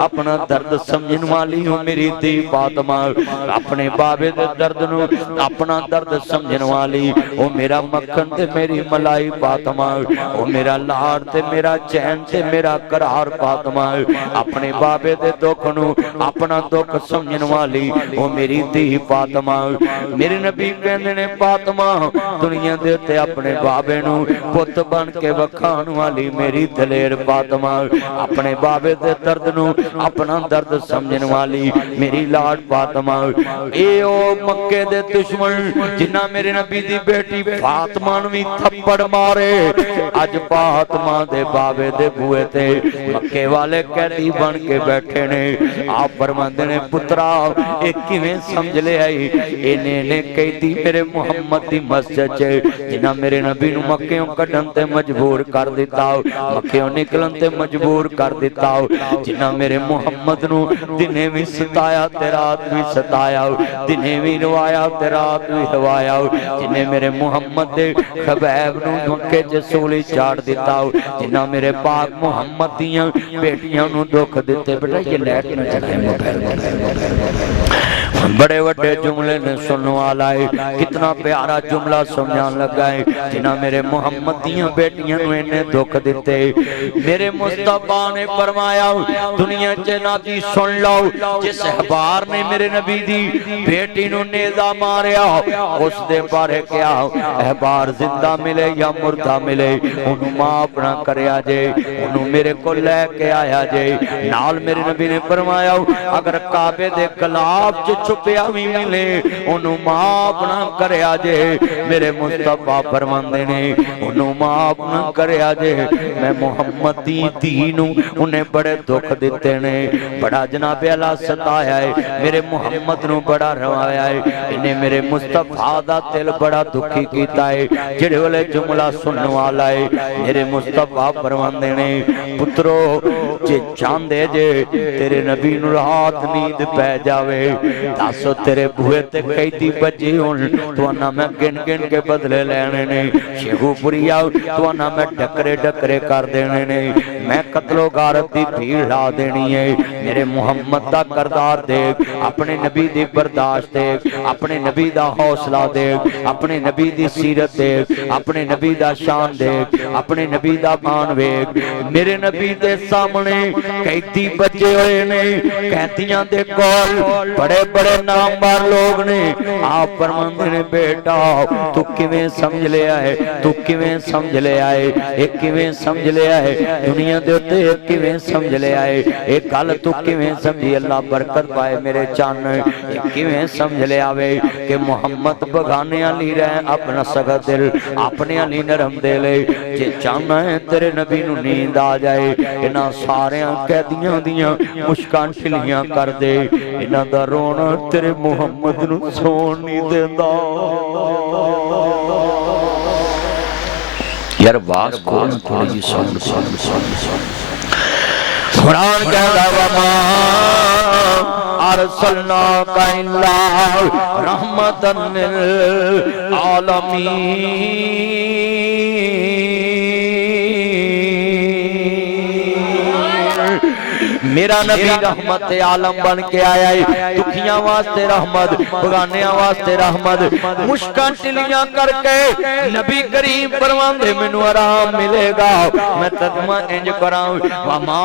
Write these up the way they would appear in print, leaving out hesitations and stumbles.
اپنا درد سمجھن والی ہوں میری دھی فاطمہ اپنے بابے دے درد نو اپنا درد سمجھن والی او میرا مکھن تے میری ملائی فاطمہ او میرا لاڑ تے میرا چین تے میرا قرار فاطمہ اپنے بابے دے دکھ نو اپنا دکھ سمجھن والی او میری دھی فاطمہ میرے نبی کہندے نے فاطمہ دنیا دے تے اپنے بابے نو پت بن کے وکھان والی میری دلیر فاطمہ اپنے بابے دے درد نو اپنا درد سمجھن والی میری لاڈ فاطمہ اے او مکے دے دشمن جنہ میرے نبی دی بیٹی فاطمہ نوی تھپڑ مارے اج فاطمہ دے بابے دے بوئے تے مکے والے قیدی بن کے بیٹھے نے آپ فرماندے نے پترا ایک کیویں سمجھ لے آئی انہیں قیدی میرے محمد دی مسجد چے جنہ میرے نبی نو مکیوں کڈن تے مجبور کر دیتا مکیوں نکلن تے مجبور کر دیتا جنہ میرے محمد نو دنے بھی ستایا تے رات بھی ستایا دنے بھی روایا تے رات بھی روایا جنہیں میرے محمد دے خبیب نو مکے جسولی چاڑ دیتا جنہ میرے پاک محمد دیاں بیٹیاں نو دکھ دیتے بیٹا یہ لیٹ نہ چلائے بڑے وڈے جملے نے سنو آلائے کتنا پیارا جملہ سمجھان لگائے جنہ میرے محمد دیاں بیٹیاں نو انہیں دکھ دیتے میرے مصطفیٰ نے فرمایا دنیا چنا جی سن لو جس احبار نے میرے نبی دی بیٹی نو نیزہ ماریا اس دے بارے کیا احبار زندہ ملے یا مردہ ملے انہوں معاف نہ کریا جے انہوں میرے کو لے کے آیا جے نال میرے نبی نے فرمایا اگر کعبے دے کلاب جو چھپیا بھی ملے انہوں معاف نہ کریا جے میرے مصطفیٰ فرماندے نے انہوں معاف نہ کریا جے میں محمد دی دینوں انہیں بڑے دکھ دیتے نے بڑا جناب اللہ ستایا ہے میرے محمد نو بڑا روایا ہے انہیں میرے مصطفیٰ دا دل بڑا دکھی کیتا ہے جڑے والے جملہ سننے والا ہے میرے مصطفیٰ فرماندے نے پترو جے چاندے جے تیرے نبی نو رات نیند پہ جاوے تاسو تیرے بوئے تے قیدی بجی ہون تو انا میں گن گن کے بدلے لینے نے شیخو پوری آؤ تو انا میں ڈکرے ڈکرے کر دینے نے میں قتل و غارت دی بھیڑ لا دینی ہے میرے محمد دا کردار دیکھ اپنے نبی دی برداشت دیکھ اپنے نبی دا حوصلہ دیکھ اپنے نبی دی سیرت دیکھ اپنے نبی دا شان دیکھ اپنے نبی دا مان دیکھ میرے نبی دے سامنے قیدی بچے ہوئے نے قیدیاں دے کول بڑے بڑے نامبار لوگ نے آپ فرماندے نے بیٹا تو کیویں سمجھ لے آئے تو کیویں سمجھ لے آئے ایک کیویں سمجھ لے آئے دنیا دے ہوتے ایک کیویں سمجھ لے آئے ایک گل تو کیویں سمجھی اللہ برکت پائے میرے چان ایک کیویں سمجھ لے آوے کہ محمد بغانے علی رہے اپنا سگا دل اپنے علی نرم دے لے جے چاہنا ہے تیرے نبی نو نیند آ جائے انہاں سارے قیدیاں دیاں مشکان ٹھلیاں کر دے انہاں دا رونا تیرے محمد نو سون نہیں دیندا یار باز کون تھوڑی جی سون قرآن کہتا وما ارسلناک الا رحمتا للعالمین میرا نبی رحمت عالم بن کے آیا ہے دکھیاں واسطے رحمت بغانیاں واسطے رحمت مشکان ٹلیاں کر کے نبی کریم فرماندے منو آرام ملے گا میں ترجمہ انج کراؤں وما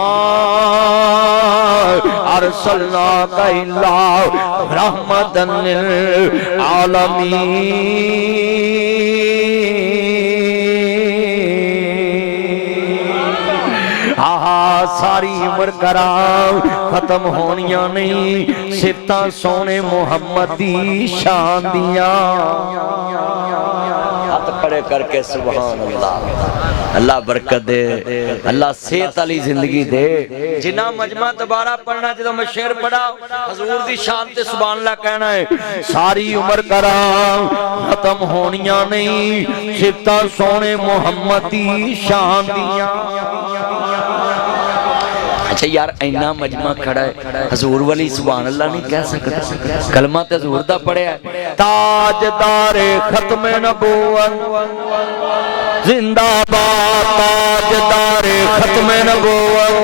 ارسلناک الا رحمتا للعالمین ساری عمر کرام ختم ہونیاں نہیں صفتاں سونے محمد دی شان دیاں ہاتھ کھڑے کر کے سبحان اللہ اللہ برکت دے اللہ صحت علی زندگی دے جنہ مجمع دوبارہ پڑھنا جدو میں شعر پڑھا حضور دی شان تے سبحان اللہ کہنا ہے ساری عمر کرام ختم ہونیاں نہیں صفتاں سونے محمد دی شان دیاں اچھا یار اینا مجمع کھڑا ہے حضور والی سبحان اللہ نہیں کہہ سکتا کلمہ تے حضور دا پڑھے ہے تاجدار ختم نبوت زندہ باد تاجدار ختم نبوت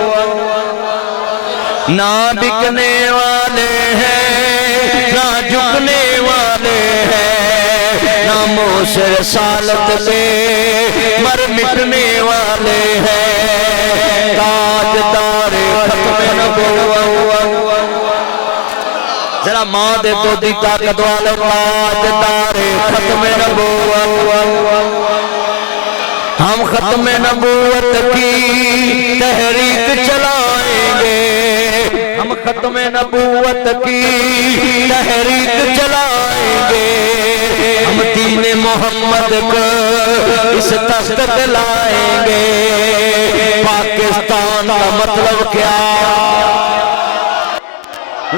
نہ بکنے والے ہیں نہ جھکنے والے ہیں، ناموس رسالت سے مر مٹنے والے ہیں، تاجدار ختم نبوت ذرا ماں دے تو دی طاقت والے، تاجدار ختم نبوت، ہم ختم نبوت کی تحریک چلائیں گے، ہم ختم نبوت کی تحریک چلائیں گے، ہم دین محمد کو اس تخت پہ لائیں گے۔ پاکستان کا مطلب کیا؟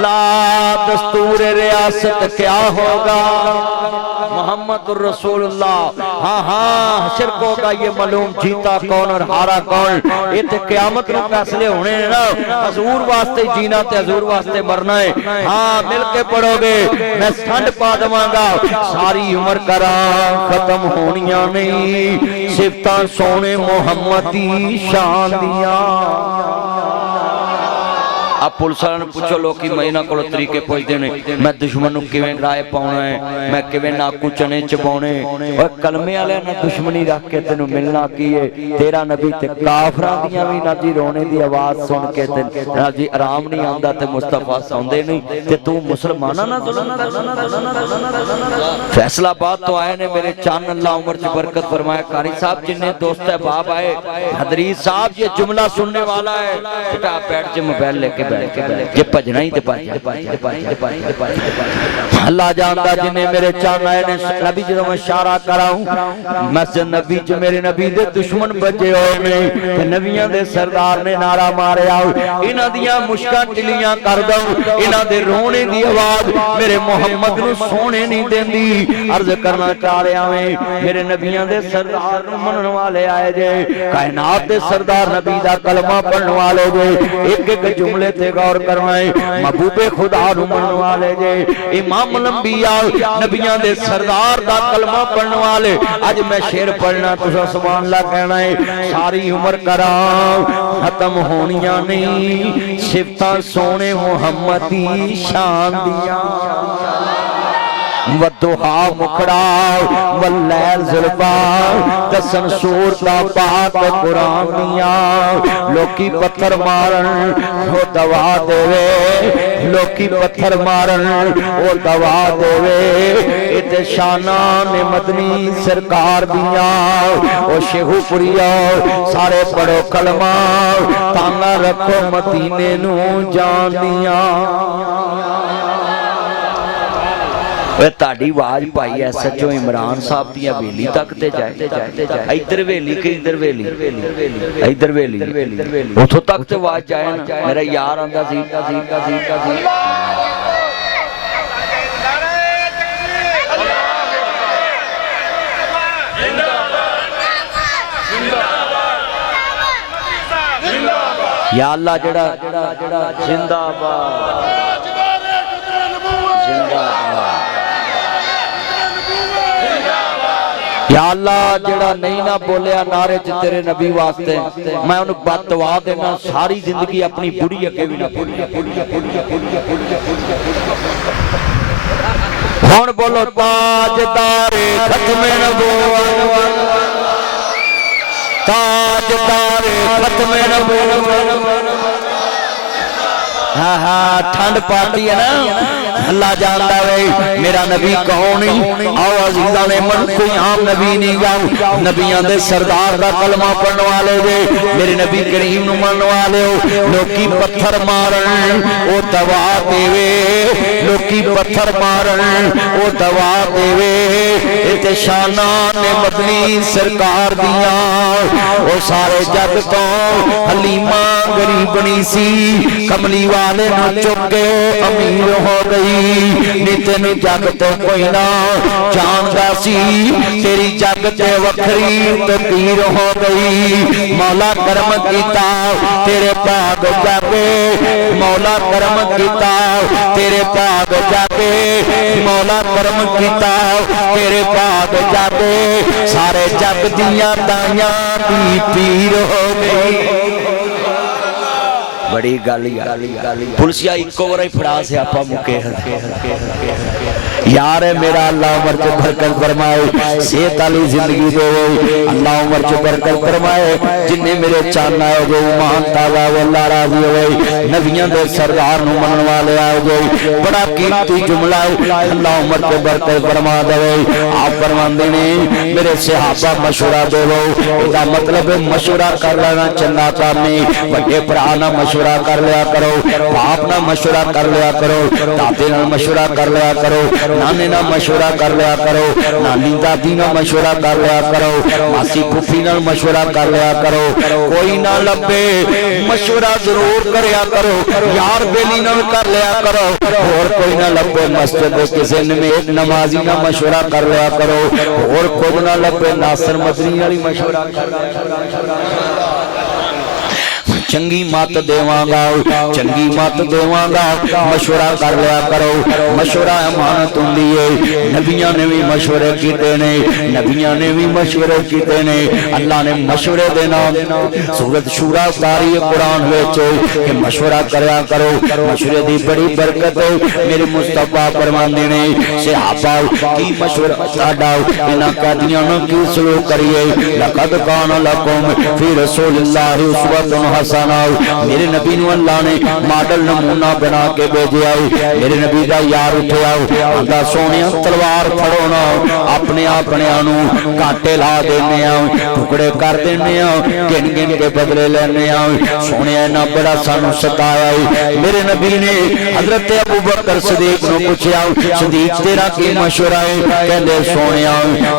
لا دستور ریاست کیا ہوگا؟ محمد الرسول اللہ۔ ہاں ہاں حشر کو ہوگا یہ معلوم، جیتا کون اور ہارا کون، یہ تے قیامت میں فیصلے ہونے ہیں نا، حضور واسطے جینا تے حضور واسطے مرنا ہے۔ ہاں مل کے پڑھو گے، میں سنڈ پا دواں گا، ساری عمر کرام ختم ہونیاں نہیں، صفتاں سونے محمد دی شان دیاں۔ اب پولیس والوں نے پوچھو لوگ کی مہینہ کو طریقے پوچھ دینے، میں دشمنوں کیویں رائے پاؤنا ہے، میں کیویں ناکو چنے چبونے، اور کلمے والے نہ دشمنی رکھ کے تینوں ملنا کیے، تیرا نبی تے کافراں دیاں وی نہ جی رونے دی آواز سن کے نہ جی آرام نہیں آندا تے مصطفیٰ سوندے نہیں تے تو مسلماناں نہ ظلم۔ فیصلہ بات تو آئے نے میرے چان، اللہ عمر سے برکت فرمائے۔ قاری صاحب جنہیں دوست احباب آئے، حضرت صاحب یہ جملہ سننے والا ہے، چھٹا پیٹ سے موبائل لے کے یہ پجنا ہی اللہ جانتا جنہیں میرے چاند آئے نے نبی جدو میں اشارہ کراؤں مسجد نبی جو میرے نبی دے دشمن بجے ہوئے میں نبیان دے سردار نے نعرہ مارے آؤ انہ دیا مشکاں ٹلیاں کر دو انہ دے رونے دی آواز میرے محمد نو سونے نہیں دیں دی عرض کرنا چاہ رہے آئے میرے نبیان دے سردار نو منن والے آئے جے کائنات دے سردار نبی دا کلمہ پڑھن والے جے ایک ایک جملے تے غور کروائیں محبوب خدا نو منن والے جے امام الانبیاء نبیان دے سردار دا کلمہ پڑھن والے آج میں شعر پڑھنا تو سبحان اللہ کہنا ہے ساری عمر کرام ختم ہونیاں نہیں صفتاں سونے محمد دی شان دیاں ودوہا مکھڑا واللیل ظلبا دسن سور دا پاک قرآن میاں لوکی پتھر مارن وہ دوا دوے لوکی پتھر مارن وہ دوا دوے اتشانان مدنی سرکار دیاں وہ شیخو پریا سارے پڑھو کلمہ تانا رکھو مدینے نو جان دیاں تاڑی واج پائی ہے سچو عمران صاحب دیا ویلی تک تے جائے ایدر ویلی کہ ایدر ویلی ایدر ویلی اتھو تک تے واج جائے نا میرا یار آندہ زیدہ زیدہ زیدہ زیدہ یا اللہ جڑا زندہ آباد یا اللہ جڑا نہیں نہ بولیا نعرے چ تیرے نبی واسطے میں انہوں بات دعا دینا ساری زندگی اپنی بڑی اگے بھی نہ ہون بولو تاجدار ختم نبوت تاجدار ختم نبوت ہاں ہاں ٹھنڈ پاتی ہے نا اللہ جانتا ہے میرا نبی کون ہی آو عزیزہ نے من کوئی عام نبی نہیں گاؤں نبیان دے سردار دا کلمہ پڑھنے والے دے میرے نبی کریم نو من والے ہو لوکی پتھر مارن او دوا دیوے لوکی پتھر مارن او دوا دیوے اتشانان مدنی سرکار دیاں او سارے جگ تو حلیمہ غریبنی سی کملی والے نو چکے امیر ہو گئی نیتن جگ تو کوئی نہ جاندا سی تیری جگ تے وکھری تقدیر ہو گئی مولا کرم کیتا تیرے پاک جاگے مولا کرم کیتا تیرے پاک جاگے مولا کرم کیتا تیرے پاک جاگے سارے جگ دیاں دائیاں دی پیر ہو گئی بڑی گالی پولیسیا ایکو بڑا ہی پھڑا سے آپا مکے یار میرا اللہ عمر چو برکت فرمائے صحت علی زندگی دے ہوئی اللہ عمر چو برکت فرمائے جنہیں میرے چاہنا ہے جو ایمان تازہ و اللہ راضی ہوئی نبیان دے سردار نمان والے آئے جو بڑا قیمتی جملہ ہے اللہ عمر چو برکت فرما دے ہوئی آپ فرمان دینے میرے صحابہ مشورہ دے ہوئی ادا مطلب مشورہ کر لینا چندہ کامی بڑے پرانا مشورہ کر لیا کرو باپ نہ مشورہ کر لیا کرو دادے نہ مشورہ کر لیا کرو نانے نہ مشورہ کر لیا کرو نانی دادی نہ مشورہ کر لیا کرو ماسی پھوپھی نہ مشورہ کر لیا کرو کوئی نہ لبے مشورہ ضرور کریا کرو یار بیلی نہ کر لیا کرو اور کوئی نہ لبے مسجد کسی نمیت نمازی نہ مشورہ کر لیا کرو اور کوئی نہ لبے ناصر مدنی علی مشورہ کر لیا کرو چنگی مات دیوان گا چنگی مات دیوان گا مشورہ کر لیا کرو مشورہ امانت ہوں دیئے نبیاں نے بھی مشورے کیتے نے نبیاں نے بھی مشورے کیتے نے اللہ نے مشورے دینا سورت شورہ اتاری قرآن ویچے کہ مشورہ کریا کرو مشورے دی بڑی برکت ہے میرے مصطفیٰ فرمان دینے صحابہ کی مشورہ ساڑھاؤ انہاں قیدیانوں کی سلوک کریے لقد کان لکم فی رسول اللہ اسوۃ حسنہ میرے نبی نو اللہ نے ماڈل نمونہ بنا کے بھیجے آئے میرے نبی دا یار اٹھے آؤ آدھا سونیا تلوار پھڑونا اپنے آنو کانٹے لا دینے آؤ ٹکڑے کر دینے آؤ گن گن کے بدلے لینے آؤ سونیا نہ بڑا سانو ستایا میرے نبی نے حضرت ابو بکر صدیق نو پوچھے آؤ صدیق تیرا کی مشورہ ہے کہندے سونیا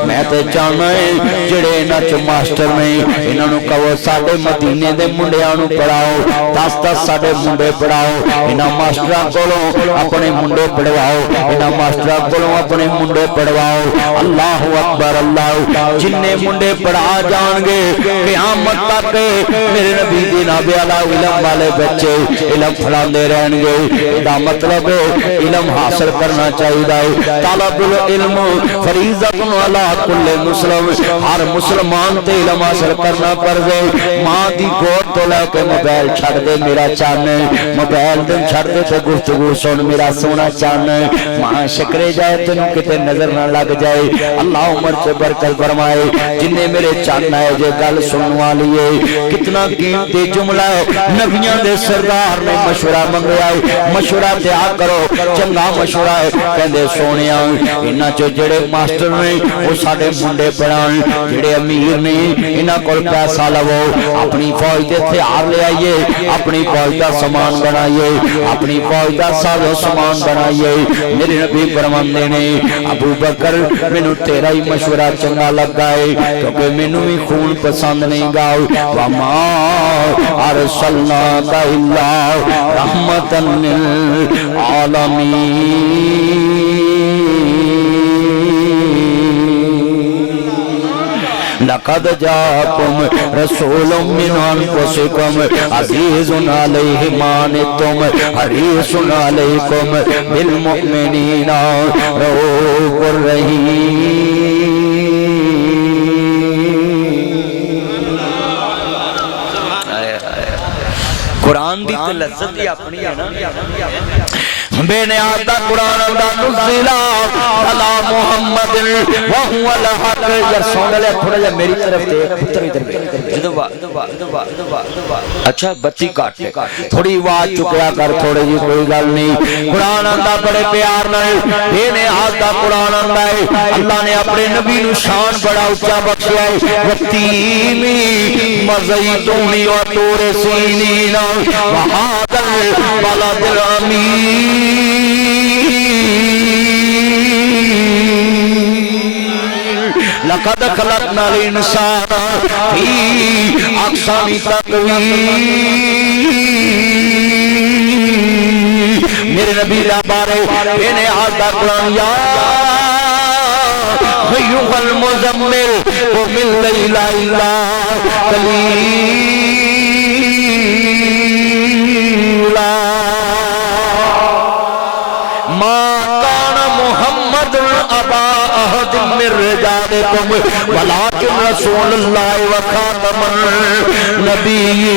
میں تے چاہنا ہے جڑے نچ ماسٹر میں انہوں نے کہو ساڑھے مدینے دے منڈے آنو پڑھاؤ دس ساڑھے منڈے پڑھاؤ انہاں ماسٹران کولوں اپنے منڈے پڑھواؤ انہاں ماسٹران کولوں اپنے منڈے پڑھواؤ اللہ اکبر اللہ جننے منڈے پڑھا جان گے قیامت تک میرے نبی دی نبی علیہ علم والے بچے علم پھلان دے رہن گے دا مطلب علم حاصل کرنا چاہیے طالب العلم فریضۃ علی کل مسلم ہر مسلمان تے علم حاصل کرنا پر گئے ماں دی گود تو لے کے موبائل چھڑ دے میرا چانے موبائل دن چھڑ دے تو گفتگو سن میرا سونا چانے ماں شکرے جائے تنوں کتے نظر نہ لگ جائے اللہ عمر سے برکت فرمائے جنہیں میرے چانا ہے جو گل سنوا لیے کتنا قیمتی جملہ ہے نبیان دے سردار نے مشورہ منگیا ہے مشورہ دیا کرو چنگا مشورہ ہے کہندے سونیا انہاں چو جڑے ماسٹر نے وہ ساڑھے منڈے پڑھان جڑے امیر نے انہاں کول پیسہ لو اپنی فوج دے ہتھیار لے آئیے اپنی فوج دا سامان بنائیے اپنی فوج دا ساز و سامان بنائیے میرے نبی فرماندے نے ابو بکر مینوں تیرا ہی مشورہ چنگا لگا ہے کیونکہ مینوں بھی خون پسند نہیں گا وما ارسلناک الا رحمۃ للعالمین لقد جاءكم رسول من انفسكم عزيز عليه ما عنتم حريص عليكم بالمؤمنين رؤوف رحيم قرآن دی تو لذت ہی اپنی ہے نا بے نیاز دا قرآن دا نزلہ علی محمد وہو الحق یار سونے لے تھوڑا جا میری طرف دے پتر ادھر اچھا بتی کاٹ لے تھوڑی آواز چکیا کر تھوڑے جی کوئی گل نہیں قرآن دا بڑے پیار نہ بے نیاز دا قرآن دا ہے اللہ نے اپنے نبی نو شان بڑا اچھا بخشیا ہے وَتِيمِ مَزَيْتُونِ وَطُورِ سِينِينَ وَهَذَا الْبَلَدِ الْأَمِينَ لقد خلقنا الانسان فی احسن تقویم میرے نبی بارے بے نیاز دا قرآن یا ایھا المزمل قم اللیل الا قلیلا رجالكم ولكن رسول الله وخاتم النبيين